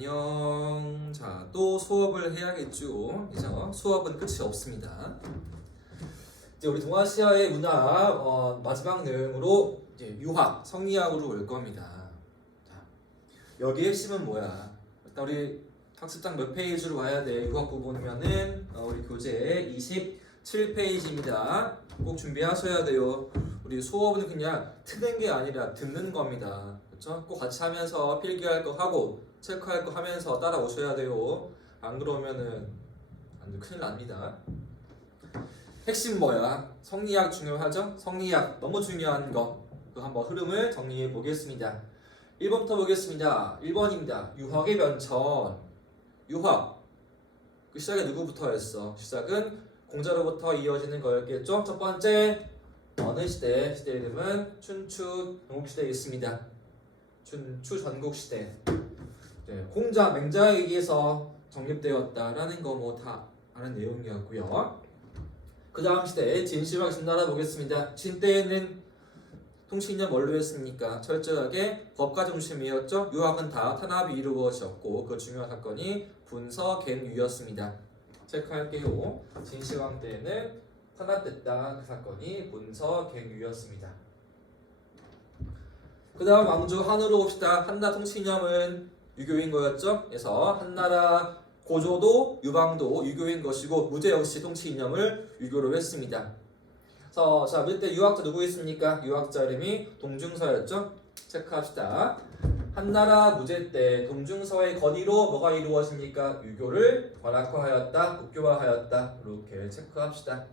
안녕. 자, 또 수업을 해야겠죠. 그죠? 수업은 끝이 없습니다. 이제 우리 동아시아의 문화 마지막 내용으로 이제 유학, 성리학으로 올 겁니다. 자, 여기 핵심은 뭐야? 일단 우리 학습장 몇 페이지로 와야 돼? 유학 부분이면은 우리 교재 27페이지입니다. 꼭 준비하셔야 돼요. 우리 수업은 그냥 트는 게 아니라 듣는 겁니다. 그렇죠? 꼭 같이 하면서 필기할 거 하고 체크할 거 하면서 따라오셔야 돼요. 안 그러면은 큰일 납니다. 핵심 뭐야? 성리학 중요하죠? 성리학 너무 중요한 거. 그 한번 흐름을 정리해 보겠습니다. 1번부터 보겠습니다. 1번입니다. 유학의 변천. 유학. 그 시작이 누구부터였어? 시작은 공자로부터 이어지는 거였겠죠? 첫 번째 어느 시대? 시대 이름은 춘추 전국시대였습니다. 춘추 전국시대. 네, 공자, 맹자에 의해서 정립되었다라는 거 뭐 다 아는 내용이었고요. 그 다음 시대 진시황 진나라 보겠습니다. 진 때에는 통치인은 뭘로 했습니까? 철저하게 법가 중심이었죠. 유학은 다 탄압이 이루어졌고 그 중요한 사건이 분서갱유였습니다. 체크할게요. 진시황 때에는 탄압됐다. 그 사건이 분서갱유였습니다. 그 다음 왕조 한으로 봅시다. 한나 통치이념은 유교인 거였죠. 그래서 한나라 고조도 유방도 유교인 것이고 무제 역시 통치 이념을 유교로 했습니다. 그래서 자, 이때 유학자 누구 있습니까? 유학자 이름이 동중서였죠. 체크합시다. 한나라 무제 때 동중서의 건의로 뭐가 이루어집니까? 유교를 관학화하였다, 국교화하였다. 이렇게 체크합시다.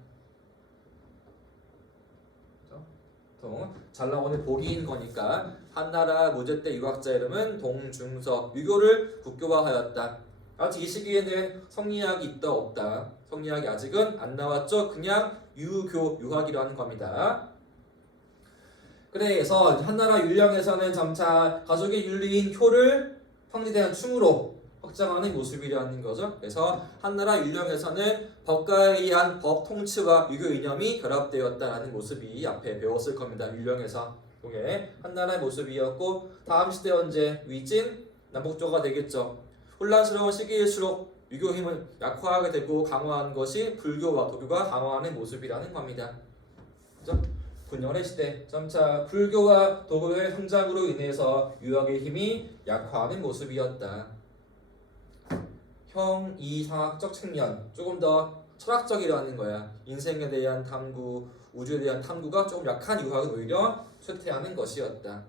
잘 나오는 보기인 거니까 한나라 무제 때 유학자 이름은 동중서, 유교를 국교화하였다. 아직 이 시기에는 성리학이 있다 없다. 성리학이 아직은 안 나왔죠. 그냥 유교, 유학이라는 겁니다. 그래서 한나라 율령에서는 점차 가족의 윤리인 효를 성리대한 충으로 확장하는 모습이라는 거죠. 그래서 한나라 율령에서는 법가에 의한 법 통치와 유교 이념이 결합되었다라는 모습이 앞에 배웠을 겁니다. 율령에서 그게 한나라의 모습이었고 다음 시대 언제 위진 남북조가 되겠죠. 혼란스러운 시기일수록 유교 힘을 약화하게 되고 강화한 것이 불교와 도교가 강화하는 모습이라는 겁니다. 그죠? 분열의 시대 점차 불교와 도교의 성장으로 인해서 유학의 힘이 약화하는 모습이었다. 형이상학적 측면 조금 더 철학적이라는 거야. 인생에 대한 탐구, 우주에 대한 탐구가 조금 약한 유학은 오히려 쇠퇴하는 것이었다.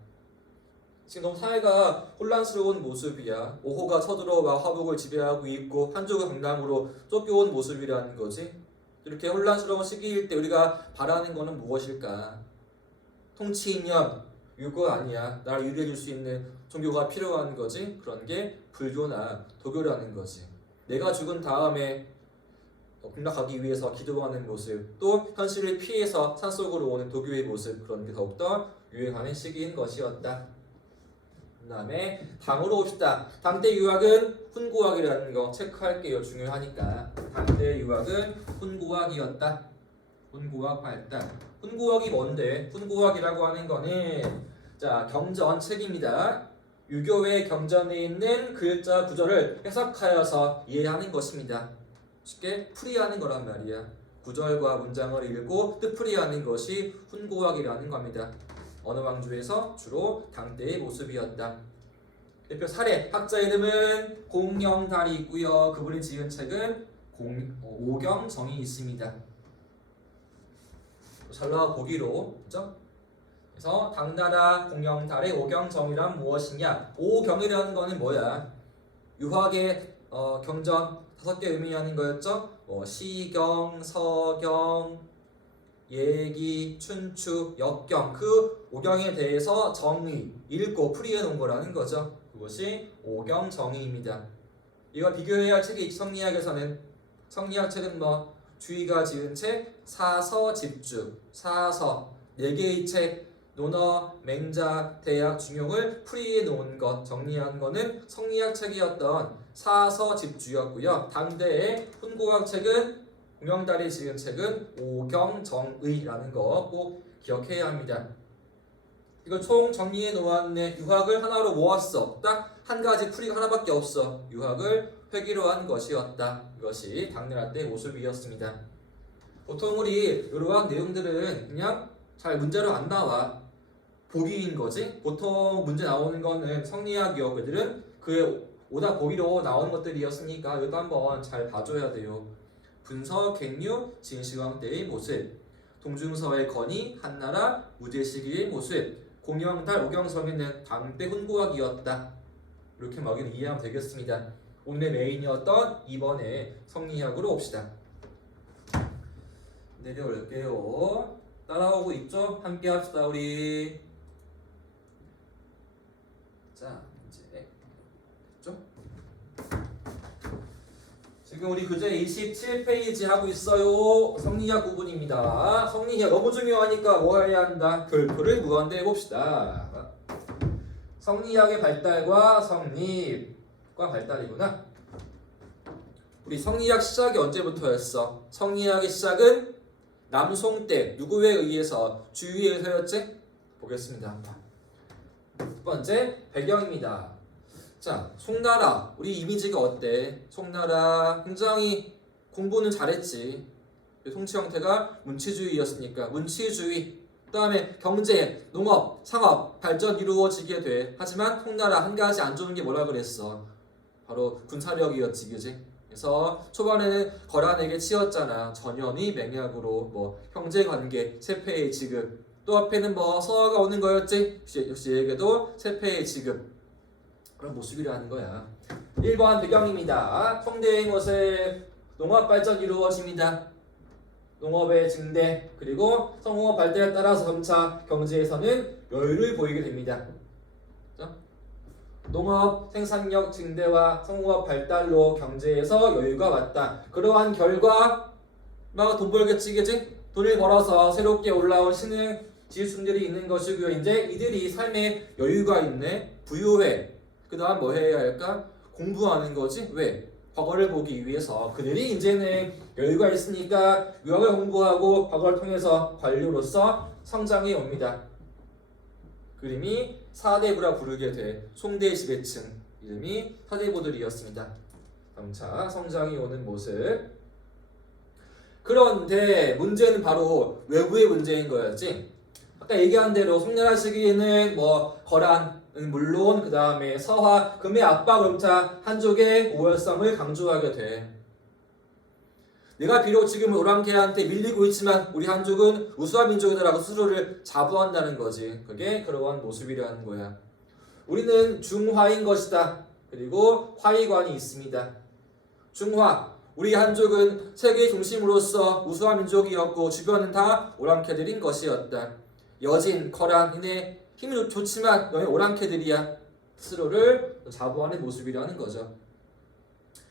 지금 너무 사회가 혼란스러운 모습이야. 오호가 서들어와 화북을 지배하고 있고 한족의 강남으로 쫓겨온 모습이라는 거지. 이렇게 혼란스러운 시기일 때 우리가 바라는 것은 무엇일까? 통치 이념, 유교 아니야. 나를 유리해 줄 수 있는 종교가 필요한 거지. 그런 게 불교나 도교라는 거지. 내가 죽은 다음에 공락하기 위해서 기도하는 모습, 또 현실을 피해서 산속으로 오는 도교의 모습, 그런 게 더욱더 유행하는 시기인 것이었다. 그 다음에 당으로 봅시다. 당대 유학은 훈구학이라는 거 체크할게요. 중요하니까. 당대 유학은 훈구학이었다. 훈구학 발달. 훈구학이 뭔데? 훈구학이라고 하는 거는 자, 경전책입니다. 유교의 경전에 있는 글자 구절을 해석하여서 이해하는 것입니다. 쉽게 풀이하는 거란 말이야. 구절과 문장을 읽고 뜻풀이하는 것이 훈구학이라는 겁니다. 어느 왕조에서 주로 당대의 모습이었다. 대표 사례 학자 이름은 공영달이 있고요. 그분이 지은 책은 오경정이 있습니다. 잘 나와 보기로 그죠? 그래서 당나라 공영달의 오경정이란 무엇이냐? 오경이라는 거는 뭐야? 유학의 경전 5개 의미하는 거였죠? 시경, 서경, 예기, 춘추, 역경 그 오경에 대해서 정의, 읽고 풀이해 놓은 거라는 거죠. 그것이 오경정의입니다. 이거 비교해야 할 책이 성리학에서는 성리학 책은 뭐 주의가 지은 책 사서집주, 사서 4개의 책 논어, 맹자, 대학, 중용을 풀이해 놓은 것, 정리한 거는 성리학 책이었던 사서집주였고요. 당대의 훈구학 책은 공영달이 지은 책은 오경정의라는 거 꼭 기억해야 합니다. 이걸 총 정리해 놓았네. 유학을 하나로 모았어. 딱 한 가지 풀이가 하나밖에 없어. 유학을 회귀로 한 것이었다. 이것이 당나라 때 모습이었습니다. 보통 우리 이러한 내용들은 그냥 잘 문제로 안 나와. 보기인 거지. 보통 문제 나오는 거는 성리학 유학들은 그 오다 보기로 나오는 것들이었으니까 이거 한번 잘 봐줘야 돼요. 분서 갱류 진시황 때의 모습, 동중서의 건의 한나라 무제 시기의 모습, 공영달 오경성에는 당대 훈구학이었다. 이렇게 막연 이해하면 되겠습니다. 오늘의 메인이었던 2번의 성리학으로 봅시다. 내려올게요. 따라오고 있죠? 함께 합시다 우리. 자 이제 됐죠? 지금 우리 교재 27페이지 하고 있어요. 성리학 부분입니다. 성리학 너무 중요하니까 뭐 해야 한다? 별표를 무한대 해봅시다. 성리학의 발달과 성립과 발달이구나. 우리 성리학 시작이 언제부터였어? 성리학의 시작은 남송 때 누구에 의해서 주위에서였지? 보겠습니다. 첫 번째 배경입니다. 자, 송나라 우리 이미지가 어때? 송나라 굉장히 공부는 잘했지. 통치 형태가 문치주의였으니까 문치주의. 그다음에 경제, 농업, 상업 발전 이루어지게 돼. 하지만 송나라 한 가지 안 좋은 게 뭐라 그랬어? 바로 군사력이었지, 그지? 그래서 초반에는 거란에게 치였잖아. 전현이 맹약으로 뭐 형제관계, 세패의 지급. 또 앞에는 뭐 서화가 오는 거였지. 역시 얘에게도 세패의 지급. 그런 모습이라는 거야. 1번 배경입니다. 성대의 모습, 농업 발전 이루어집니다. 농업의 증대 그리고 성공업 발달에 따라서 점차 경제에서는 여유를 보이게 됩니다. 농업 생산력 증대와 성공업 발달로 경제에서 여유가 왔다. 그러한 결과 막 돈 벌겠지, 그지? 돈을 벌어서 새롭게 올라온 신흥 지주층들이 있는 것이고요. 이제 이들이 삶에 여유가 있네, 부유해. 그 다음 뭐 해야 할까? 공부하는 거지. 왜? 과거를 보기 위해서. 그들이 이제는 여유가 있으니까 유학을 공부하고 과거를 통해서 관료로서 성장해 옵니다. 그림이 사대부라 부르게 돼. 송대 지배층 이름이 사대부들이었습니다. 점차 성장해 오는 모습. 그런데 문제는 바로 외부의 문제인 거였지. 아까 얘기한 대로 송나라 시기에는 뭐 거란 물론 그 다음에 서화 금의 압박 음차 한족의 우월성을 강조하게 돼. 내가 비록 지금 오랑캐한테 밀리고 있지만 우리 한족은 우수한 민족이다라고 스스로를 자부한다는 거지. 그게 그러한 모습이라는 거야. 우리는 중화인 것이다. 그리고 화의관이 있습니다. 중화. 우리 한족은 세계의 중심으로서 우수한 민족이었고 주변은 다 오랑캐들인 것이었다. 여진, 거란, 이네 힘이 좋지만 너희 오랑캐들이야. 스스로를 자부하는 모습이라는 거죠.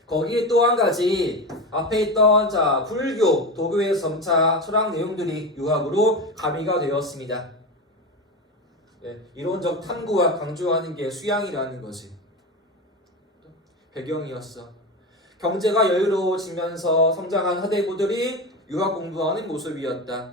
거기에 또 한 가지 앞에 있던 불교, 도교의 점차 철학 내용들이 유학으로 가미가 되었습니다. 이론적 탐구와 강조하는 게 수양이라는 거지. 배경이었어. 경제가 여유로워지면서 성장한 사대부들이 유학 공부하는 모습이었다.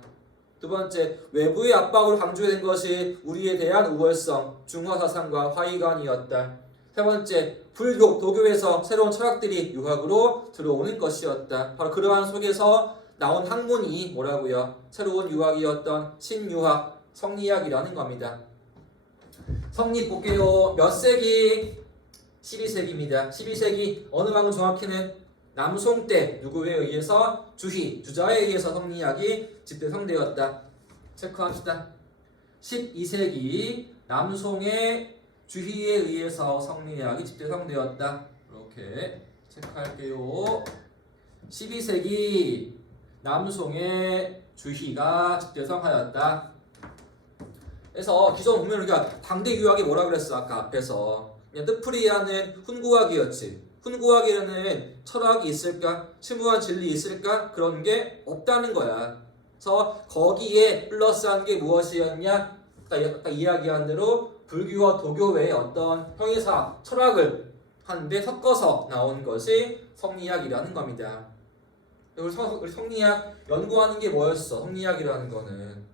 두 번째, 외부의 압박으로 강조된 것이 우리에 대한 우월성, 중화사상과 화의관이었다. 세 번째, 불교, 도교에서 새로운 철학들이 유학으로 들어오는 것이었다. 바로 그러한 속에서 나온 학문이 뭐라고요? 새로운 유학이었던 신유학, 성리학이라는 겁니다. 성리 볼게요. 몇 세기? 12세기입니다. 12세기 어느 왕은 정확히는 남송 때 누구에 의해서 주자에 의해서 성리학이 집대성되었다. 체크합시다. 12세기 남송의 주희에 의해서 성리학이 집대성되었다. 이렇게 체크할게요. 12세기 남송의 주희가 집대성하였다. 그래서 기존 보면 우리가 당대 유학이 뭐라 그랬어? 아까 앞에서 그냥 뜻풀이하는 훈구학이었지. 훈구학에는 철학이 있을까? 심오한 진리 있을까? 그런 게 없다는 거야. 그래서 거기에 플러스한 게 무엇이었냐? 아까 이야기한 대로 불교와 도교의 어떤 형이사 철학을 한데 섞어서 나온 것이 성리학이라는 겁니다. 우리 성리학 연구하는 게 뭐였어? 성리학이라는 거는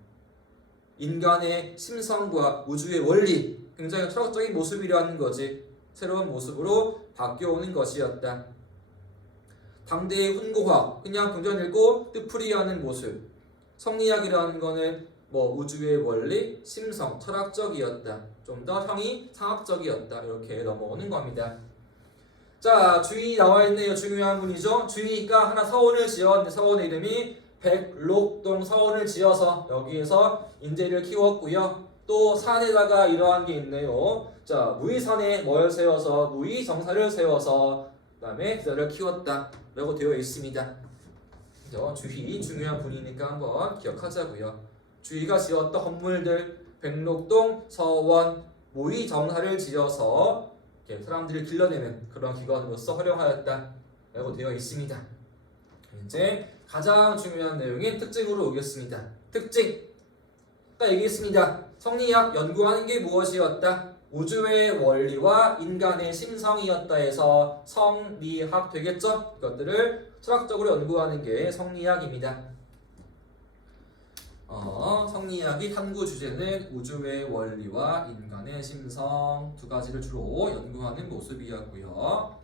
인간의 심성과 우주의 원리, 굉장히 철학적인 모습이라는 거지. 새로운 모습으로 바뀌어오는 것이었다. 당대의 훈고화, 그냥 긍정 읽고 뜻풀이하는 모습. 성리학이라는 거는 우주의 원리, 심성, 철학적이었다. 좀 더 형이 상학적이었다. 이렇게 넘어오는 겁니다. 자, 주의 나와 있네요. 중요한 분이죠. 주의가 하나 서원을 지었는데 서원의 이름이 백록동 서원을 지어서 여기에서 인재를 키웠고요. 또 산에다가 이러한 게 있네요. 자, 무의산에 뭘 세워서 무의정사를 세워서 그다음에 기사를 키웠다 라고 되어 있습니다. 주의 중요한 분이니까 한번 기억하자고요. 주의가 지었던 건물들 백록동 서원 무의정사를 지어서 사람들을 길러내는 그런 기관으로서 활용하였다 라고 되어 있습니다. 이제 가장 중요한 내용인 특징으로 오겠습니다. 특징 딱 얘기했습니다. 성리학 연구하는 게 무엇이었다? 우주의 원리와 인간의 심성이었다 해서 성리학 되겠죠? 이것들을 철학적으로 연구하는 게 성리학입니다. 성리학이 탐구 주제는 우주의 원리와 인간의 심성 두 가지를 주로 연구하는 모습이었고요.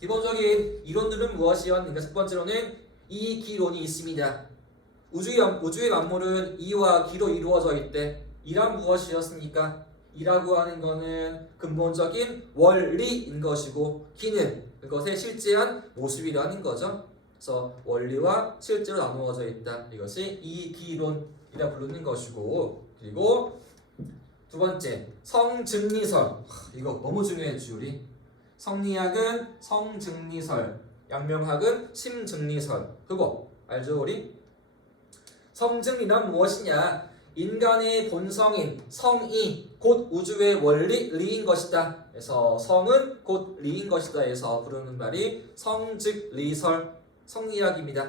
기본적인 이론들은 무엇이었는가? 첫 번째로는 이기론이 있습니다. 우주의 만물은 이와 기로 이루어져 있대. 이란 무엇이었습니까? 이라고 하는 것은 근본적인 원리인 것이고 기는 그것의 실제한 모습이라는 거죠. 그래서 원리와 실제로 나누어져 있다. 이것이 이기론이라 부르는 것이고, 그리고 두 번째 성증리설. 이거 너무 중요했지 우리. 성리학은 성증리설, 양명학은 심증리설. 그거 알죠 우리? 성증리란 무엇이냐? 인간의 본성인 성이 곧 우주의 원리 리인 것이다. 그래서 성은 곧 리인 것이다 해서 부르는 말이 성즉리설 성리학입니다.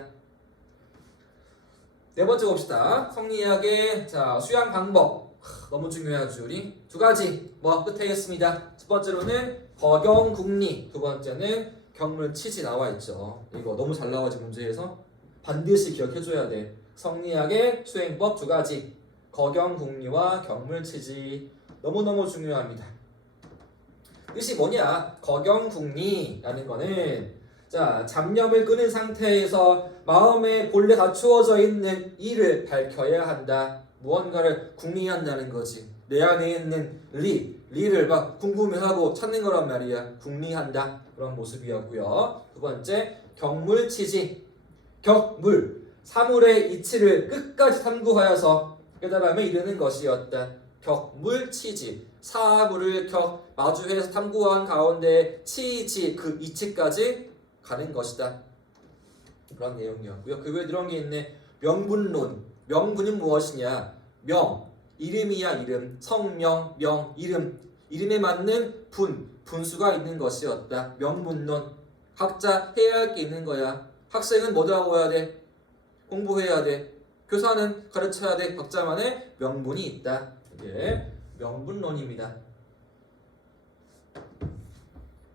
네 번째 봅시다. 성리학의 수양 방법 너무 중요하죠 우리. 두 가지 끝에 했습니다. 첫 번째로는 거경국리, 두 번째는 경물치지 나와 있죠. 이거 너무 잘 나와지 문제에서 반드시 기억해줘야 돼. 성리학의 수행법 두 가지, 거경국리와 경물치지 너무너무 중요합니다. 뜻이 뭐냐? 거경국리라는 거는 잡념을 끄는 상태에서 마음에 본래 갖추어져 있는 이를 밝혀야 한다. 무언가를 궁리한다는 거지. 내 안에 있는 리를 막 궁금해하고 찾는 거란 말이야. 궁리한다. 그런 모습이었고요. 두 번째, 경물치지. 격물, 사물의 이치를 끝까지 탐구하여서 깨달음에 이르는 것이었다. 격물치지. 사물을 마주해서 탐구한 가운데 치지, 그 이치까지 가는 것이다. 그런 내용이었고요. 그 외에 이런 게 있네. 명분론. 명분이 무엇이냐? 명, 이름이야 이름. 성명, 명, 이름. 이름에 맞는 분수가 있는 것이었다. 명분론. 각자 해야 할 게 있는 거야. 학생은 뭐 하고 해야 돼? 공부해야 돼. 교사는 가르쳐야 돼. 각자만의 명분이 있다. 이게 명분론입니다.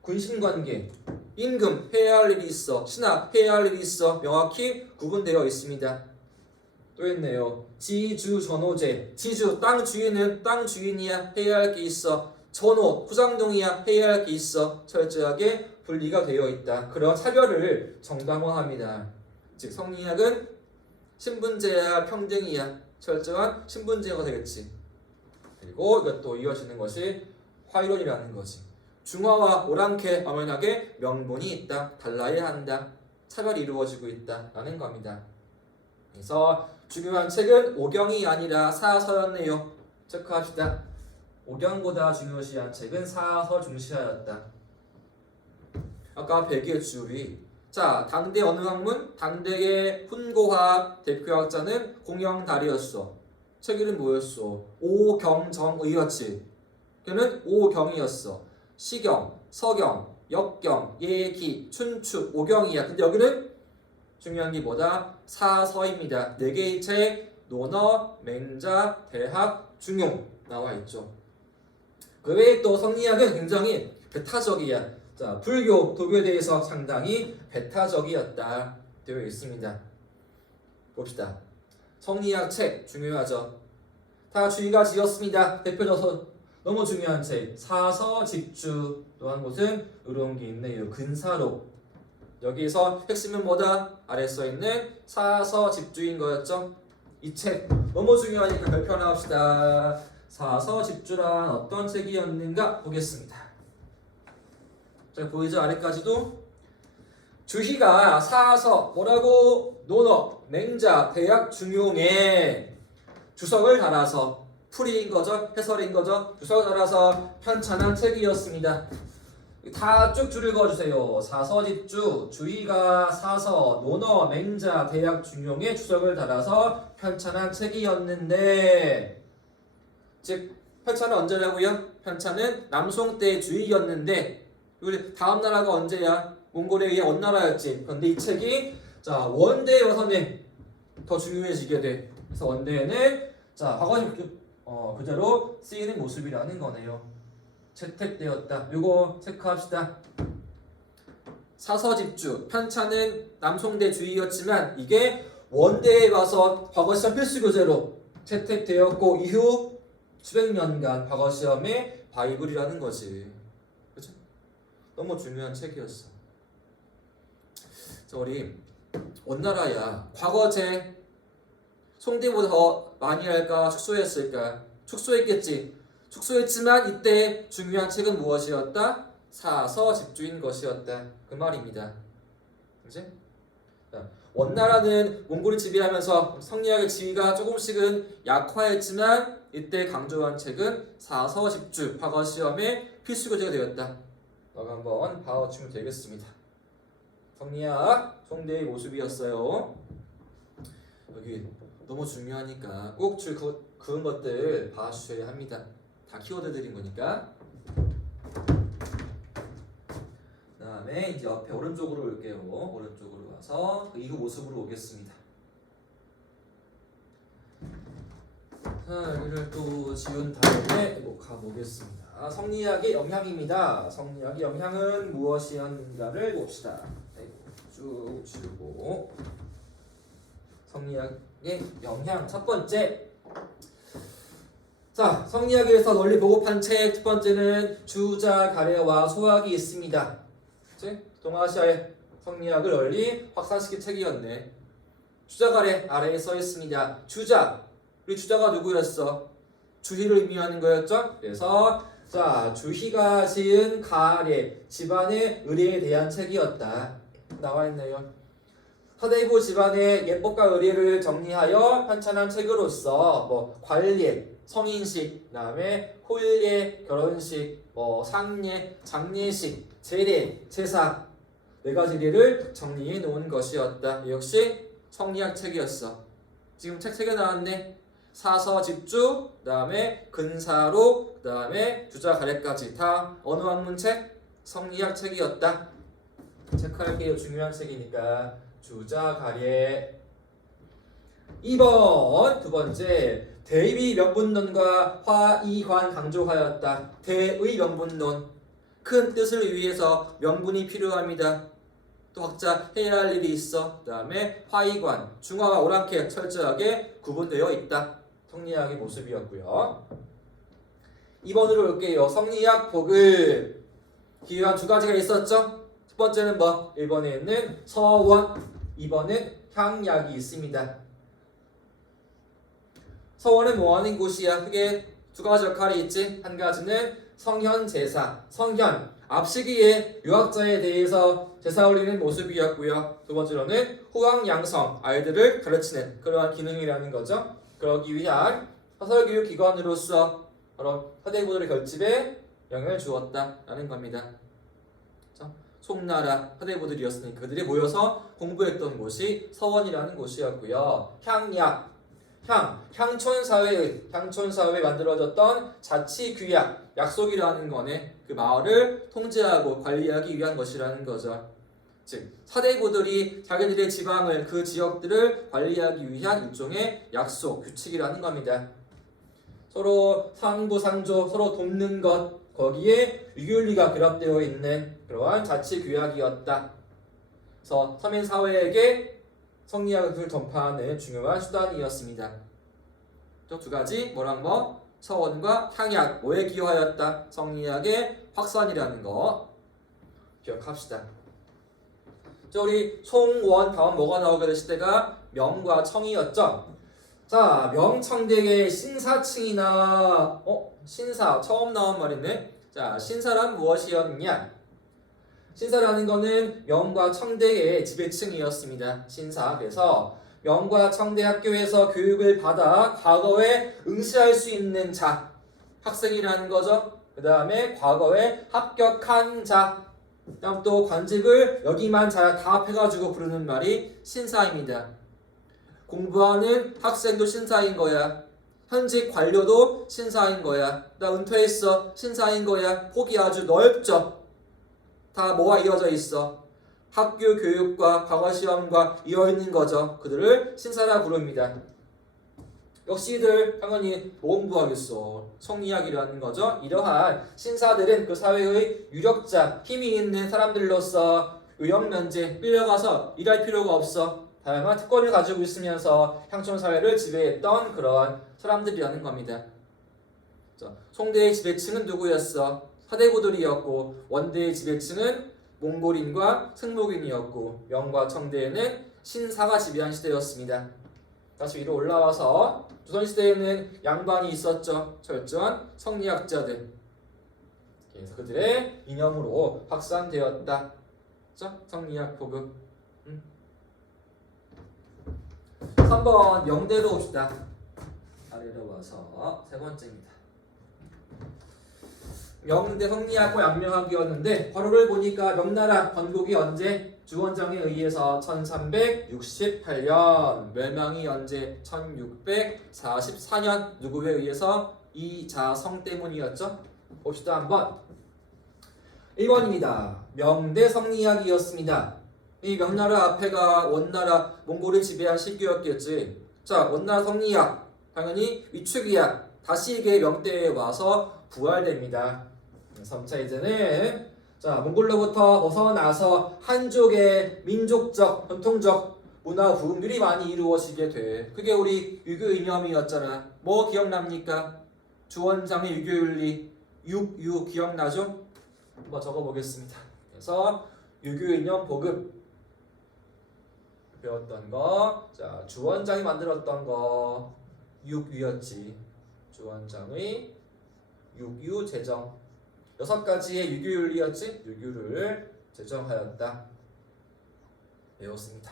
군신관계, 임금 해야 할 일이 있어, 신하 해야 할 일이 있어 명확히 구분되어 있습니다. 또 있네요. 지주 전호제. 지주 땅 주인은 땅 주인이야 해야 할 게 있어. 전호 후장동이야 해야 할 게 있어. 철저하게 분리가 되어 있다. 그런 차별을 정당화합니다. 즉 성리학은 신분제야 평등이야. 철저한 신분제가 되겠지. 그리고 이것도 이어지는 것이 화이론이라는 거지. 중화와 오랑캐 엄연하게 명분이 있다. 달라야 한다. 차별이 이루어지고 있다라는 겁니다. 그래서 중요한 책은 오경이 아니라 사서였네요. 체크합시다. 오경보다 중요시한 책은 사서 중시하였다. 아까 배기했죠 우리. 당대 어느 학문? 당대의 훈고학 대표학자는 공영달이었어. 책 이름 뭐였어? 오경정의였지. 걔는 오경이었어. 시경, 서경, 역경, 예기, 춘추, 오경이야. 근데 여기는 중요한 게 뭐다? 사서입니다. 네 개의 책, 논어, 맹자, 대학, 중용 나와 있죠. 그 외에 또 성리학은 굉장히 배타적이야. 불교, 도교에 대해서 상당히 배타적이었다 되어 있습니다. 봅시다. 성리학 책 중요하죠. 다 주의가 지었습니다. 대표적으로 너무 중요한 책 사서집주. 또한 곳은 이런 게 있네요. 근사록. 여기서 핵심은 뭐다? 아래 써 있는 사서집주인 거였죠. 이 책 너무 중요하니까 별표 하나 합시다. 사서집주란 어떤 책이었는가 보겠습니다. 자, 보이죠? 아래까지도 주희가 사서 뭐라고? 논어, 맹자, 대학 중용에 주석을 달아서 풀이인 거죠? 해설인 거죠? 주석을 달아서 편찬한 책이었습니다. 다 쭉 줄을 그어주세요. 사서집주, 주희가 사서, 논어, 맹자, 대학 중용에 주석을 달아서 편찬한 책이었는데, 즉 편찬은 언제냐고요? 편찬은 남송 때 주희였는데, 우리 다음 나라가 언제야? 몽골에 의해 원나라였지. 그런데 이 책이 자 원대에 와서는 더 중요해지게 돼. 그래서 원대에는 자 과거식 그대로 쓰이는 모습이라는 거네요. 채택되었다. 요거 체크합시다. 사서집주 편찬은 남송대 주의였지만 이게 원대에 와서 과거시험 필수교재로 채택되었고 이후 수백 년간 과거시험의 바이블이라는 거지. 그렇죠? 너무 중요한 책이었어. 자, 우리 원나라야 과거제 송대보다 더 많이 할까 축소했을까? 축소했겠지. 축소했지만 이때 중요한 책은 무엇이었다? 사서집주인 것이었다. 그 말입니다. 그치? 원나라는 몽골이 지배하면서 성리학의 지위가 조금씩은 약화했지만 이때 강조한 책은 사서집주, 과거 시험의 필수 교재가 되었다. 너가 한번 봐주면 되겠습니다. 성리학 송대의 모습이었어요. 여기 너무 중요하니까 꼭 줄 그은 것들 봐주셔야 합니다. 다 키워드 드린 거니까. 그 다음에 이제 옆에 오른쪽으로 올게요. 오른쪽으로 와서 그 이후 모습으로 오겠습니다. 자, 여기를 또 지운 다음에 이거 가보겠습니다. 성리학의 영향입니다. 성리학의 영향은 무엇이었는가를 봅시다. 쭉 지우고 성리학의 영향 첫 번째. 자, 성리학에서 널리 보급한 책 첫 번째는 주자, 가래와 소학이 있습니다. 그치? 동아시아의 성리학을 널리 확산시킨 책이었네. 주자, 가래 아래에 써 있습니다. 주자, 우리 주자가 누구였어? 주희를 의미하는 거였죠? 그래서 자, 주희가 지은 가래, 집안의 의례에 대한 책이었다. 나와 있네요. 서대부 집안의 예법과 의례를 정리하여 편찬한 책으로서 뭐 관례, 성인식, 그다음에 호일례, 결혼식, 뭐 상례, 장례식, 제례, 제사 네 가지 예를 정리해 놓은 것이었다. 역시 성리학 책이었어. 지금 책 3개 나왔네. 사서집주, 그다음에 근사록, 그다음에 주자 가래까지 다 어느 학문책? 성리학 책이었다. 체크할게요. 중요한 책이니까. 주자 가래. 2번 두 번째 대의 명분론과 화이관 강조하였다. 대의 명분론 큰 뜻을 위해서 명분이 필요합니다. 또 각자 해야 할 일이 있어. 그 다음에 화이관 중화와 오랑캐 철저하게 구분되어 있다. 성리학의 모습이었고요. 2번으로 올게요. 성리학 보급 기여한 두 가지가 있었죠. 첫 번째는 뭐? 1번에는 서원, 2번은 향약이 있습니다. 서원은 뭐하는 곳이야? 크게 두 가지 역할이 있지. 한 가지는 성현 제사, 성현 앞시기에 유학자에 대해서 제사 올리는 모습이었고요. 두 번째로는 후학 양성 아이들을 가르치는 그러한 기능이라는 거죠. 그러기 위한 사설교육 기관으로서 바로 서대부들의 결집에 영향을 주었다라는 겁니다. 송나라 서대부들이었으니까 그들이 모여서 공부했던 곳이 서원이라는 곳이었고요. 향약 향촌사회에 만들어졌던 자치규약, 약속이라는 거네. 그 마을을 통제하고 관리하기 위한 것이라는 거죠. 즉 사대부들이 자기들의 지방을 그 지역들을 관리하기 위한 일종의 약속, 규칙이라는 겁니다. 서로 상부상조, 서로 돕는 것, 거기에 유교윤리가 결합되어 있는 그러한 자치규약이었다. 그래서 서민사회에게 성리학을 전파하는 중요한 수단이었습니다. 또 두 가지 뭐랑 뭐? 서원과 향약 뭐에 기여하였다? 성리학의 확산이라는 거 기억합시다. 자, 우리 송원 다음 뭐가 나오게 될 시대가 명과 청이었죠. 자, 명청대계 신사층이나 신사 처음 나온 말이네. 자, 신사란 무엇이었냐? 신사라는 거는 명과 청대의 지배층이었습니다. 신사. 그래서 명과 청대 학교에서 교육을 받아 과거에 응시할 수 있는 자, 학생이라는 거죠. 그 다음에 과거에 합격한 자, 그다음 또 관직을 여기만 다 합해가지고 부르는 말이 신사입니다. 공부하는 학생도 신사인 거야. 현직 관료도 신사인 거야. 나 은퇴했어. 신사인 거야. 폭이 아주 넓죠. 다 뭐가 이어져 있어? 학교 교육과 과거 시험과 이어 있는 거죠. 그들을 신사라 부릅니다. 역시 이들 당연히 뭐 공부하겠어. 성리학이라는 거죠. 이러한 신사들은 그 사회의 유력자, 힘이 있는 사람들로서 의형면제 끌려가서 일할 필요가 없어. 다양한 특권을 가지고 있으면서 향촌 사회를 지배했던 그런 사람들이라는 겁니다. 송대의 지배층은 누구였어? 사대부들이었고, 원대의 지배층은 몽골인과 승목인이었고, 명과 청대에는 신사가 지배한 시대였습니다. 다시 위로 올라와서 조선시대에는 양반이 있었죠. 철저한 성리학자들. 그래서 그들의 이념으로 확산되었다. 성리학 보급. 3번 명대로 봅시다. 아래로 와서 세 번째입니다. 명대 성리학과 양명학이었는데 바로를 보니까 명나라 건국이 언제? 주원장에 의해서 1368년, 멸망이 언제? 1644년. 누구에 의해서? 이자성 때문이었죠. 봅시다 한번. 1번입니다. 명대 성리학이었습니다. 이 명나라 앞에가 원나라 몽골을 지배한 시기였겠지. 자, 원나라 성리학 당연히 위축이야. 다시 이게 명대에 와서 부활됩니다. 3차 이제는 자, 몽골로부터 벗어나서 한족의 민족적, 전통적 문화 부흥들이 많이 이루어지게 돼. 그게 우리 유교 이념이었잖아. 뭐 기억납니까? 주원장의 유교윤리 6유 기억나죠? 한번 적어보겠습니다. 그래서 유교 이념 보급 배웠던 거. 자, 주원장이 만들었던 거 6유였지. 주원장의 6유 제정. 6가지의 유교윤리였지? 유교를 제정하였다. 배웠습니다.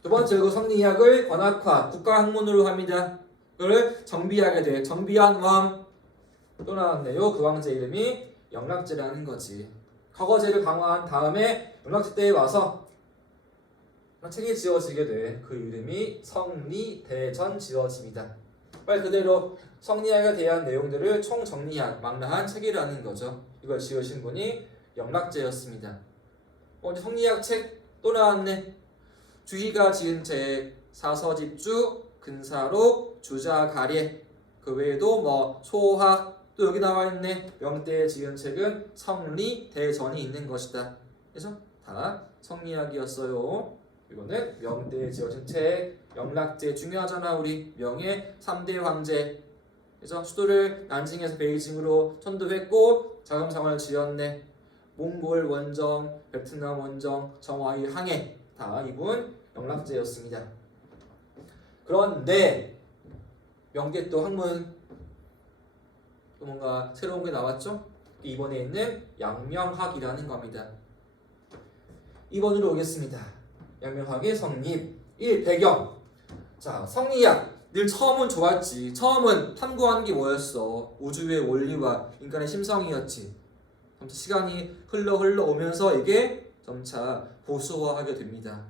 두 번째로 성리학을 관학화, 국가학문으로 합니다. 그걸 정비하게 돼. 정비한 왕. 또 나왔네요. 그 왕제 이름이 영락제라는 거지. 과거제를 강화한 다음에 영락제 때에 와서 책이 지어지게 돼. 그 이름이 성리대전 지어집니다. 말 그대로 성리학에 대한 내용들을 총정리한 망라한 책이라는 거죠. 이걸 지으신 분이 영락제였습니다. 이제 성리학 책 또 나왔네. 주희가 지은 책 사서집주, 근사록, 주자가례. 그 외에도 뭐 소학 또 여기 나와 있네. 명대에 지은 책은 성리대전이 있는 것이다. 그래서 다 성리학이었어요. 이거는 명대에 지어진 책. 영락제 중요하잖아. 우리 명의 3대 황제. 그래서 수도를 난징에서 베이징으로 천도했고 자금성을 지었네. 몽골 원정, 베트남 원정, 정화의 항해 다 이분 영락제였습니다. 그런데 명계 또 학문 또 뭔가 새로운 게 나왔죠? 이번에 있는 양명학이라는 겁니다. 2번으로 오겠습니다. 양명학의 성립 1. 배경. 자, 성리학 늘 처음은 좋았지. 처음은 탐구하는 게 뭐였어? 우주의 원리와 인간의 심성이었지. 점차 시간이 흘러 오면서 이게 점차 보수화하게 됩니다.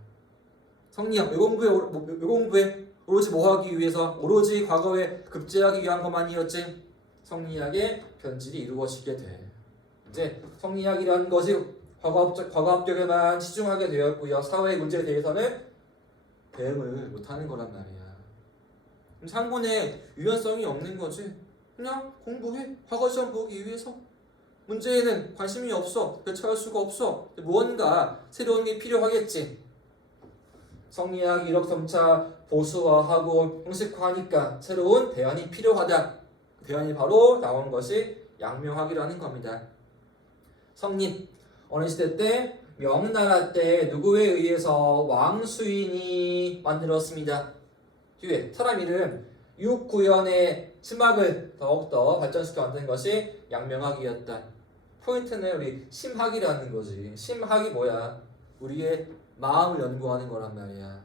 성리학 왜 공부해? 오로지 뭐 하기 위해서? 오로지 과거에 급제하기 위한 것만이었지. 성리학의 변질이 이루어지게 돼. 이제 성리학이라는 것이 과거 합격에만 치중하게 되었고요. 사회 문제에 대해서는 대응을 못하는 거란 말이야. 상권에 유연성이 없는 거지. 그냥 공부해. 과거 시험 보기 위해서. 문제에는 관심이 없어. 대처할 수가 없어. 무언가 새로운 게 필요하겠지. 성리학 이력 점차 보수화하고 형식화하니까 새로운 대안이 필요하다. 대안이 바로 나온 것이 양명학이라는 겁니다. 성립 어느 시대 때 명나라 때 누구에 의해서 왕수인이 만들었습니다. 뒤에 사람 이름 육구연의 심학을 더욱더 발전시켜 만든 것이 양명학이었다. 포인트는 우리 심학이라는 거지. 심학이 뭐야? 우리의 마음을 연구하는 거란 말이야.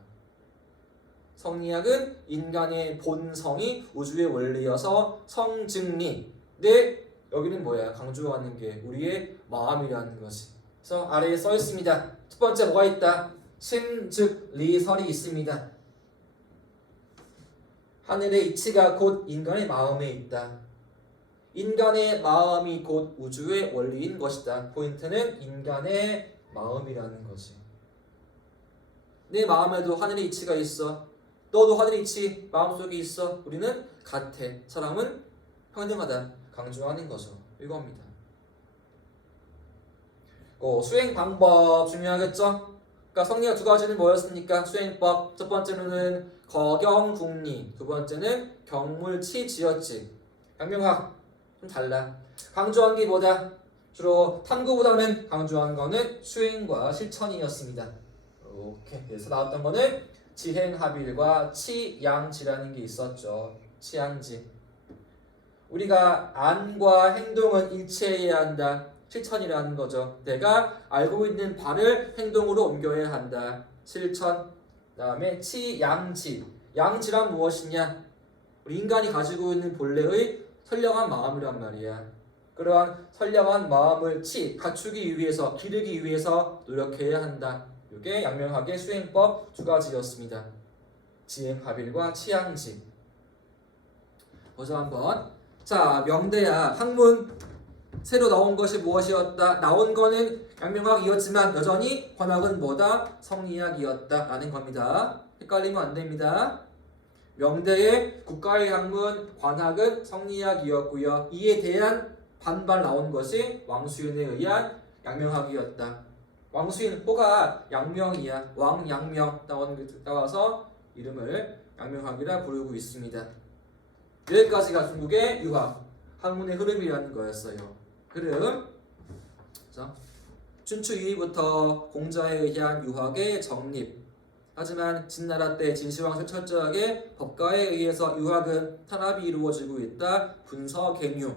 성리학은 인간의 본성이 우주의 원리여서 성증리. 근데 여기는 뭐야? 강조하는 게 우리의 마음이라는 거지. 그래서 아래에 써 있습니다. 첫 번째 뭐가 있다? 심, 즉, 리설이 있습니다. 하늘의 이치가 곧 인간의 마음에 있다. 인간의 마음이 곧 우주의 원리인 것이다. 포인트는 인간의 마음이라는 거지. 내 마음에도 하늘의 이치가 있어. 너도 하늘의 이치 마음속에 있어. 우리는 같아. 사람은 평등하다. 강조하는 거죠. 이겁니다. 수행 방법 중요하겠죠? 그러니까 성리학 두 가지는 뭐였습니까? 수행법. 첫 번째는 거경국리, 두 번째는 경물치지어지. 양명학 좀 달라. 강조한 게 뭐다? 주로 탐구보다는 강조한 거는 수행과 실천이었습니다. 이렇게 그래서 나왔던 거는 지행합일과 치양지라는 게 있었죠. 치양지. 우리가 안과 행동은 일치해야 한다. 실천이라는 거죠. 내가 알고 있는 바를 행동으로 옮겨야 한다. 실천. 다음에 치양지. 양지란 무엇이냐? 우리 인간이 가지고 있는 본래의 선량한 마음이란 말이야. 그러한 선량한 마음을 갖추기 위해서, 기르기 위해서 노력해야 한다. 이게 양명학의 수행법 두 가지였습니다. 지행합일과 치양지. 보자 한번. 자, 명대야 학문 새로 나온 것이 무엇이었다? 나온 거는 양명학이었지만 여전히 관학은 뭐다? 성리학이었다라는 겁니다. 헷갈리면 안 됩니다. 명대의 국가의 학문 관학은 성리학이었고요. 이에 대한 반발 나온 것이 왕수인에 의한 양명학이었다. 왕수인 호가 양명이야. 왕양명 나와서 이름을 양명학이라 부르고 있습니다. 여기까지가 중국의 유학 학문의 흐름이라는 거였어요. 흐름. 자, 춘추 이후부터 공자에 의한 유학의 정립. 하지만 진나라 때 진시황 철저하게 법가에 의해서 유학은 탄압이 이루어지고 있다. 분서갱유.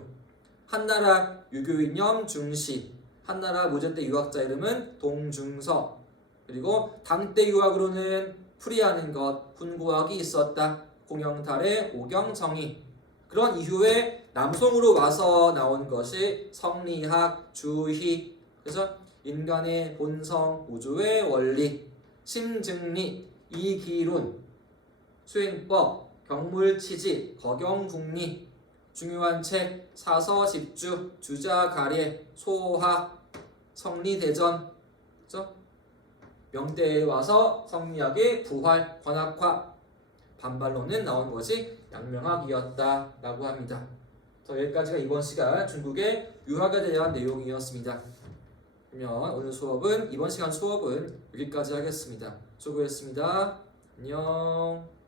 한나라 유교이념 중시. 한나라 무제 때 유학자 이름은 동중서. 그리고 당때 유학으로는 풀이하는 것, 훈구학이 있었다. 공영탈의 오경정의. 그런 이후에 남송으로 와서 나온 것이 성리학, 주희. 그래서 인간의 본성, 우주의 원리, 심증리, 이기론, 수행법, 경물치지, 거경국리. 중요한 책 사서집주, 주자가례, 소학, 성리대전. 그래서 명대에 와서 성리학의 부활, 관학화. 반발론은 나온 것이 양명학이었다라고 합니다. 여기까지가 이번 시간 중국의 유학에 대한 내용이었습니다. 그러면 오늘 수업은 이번 시간 수업은 여기까지 하겠습니다. 수고했습니다. 안녕.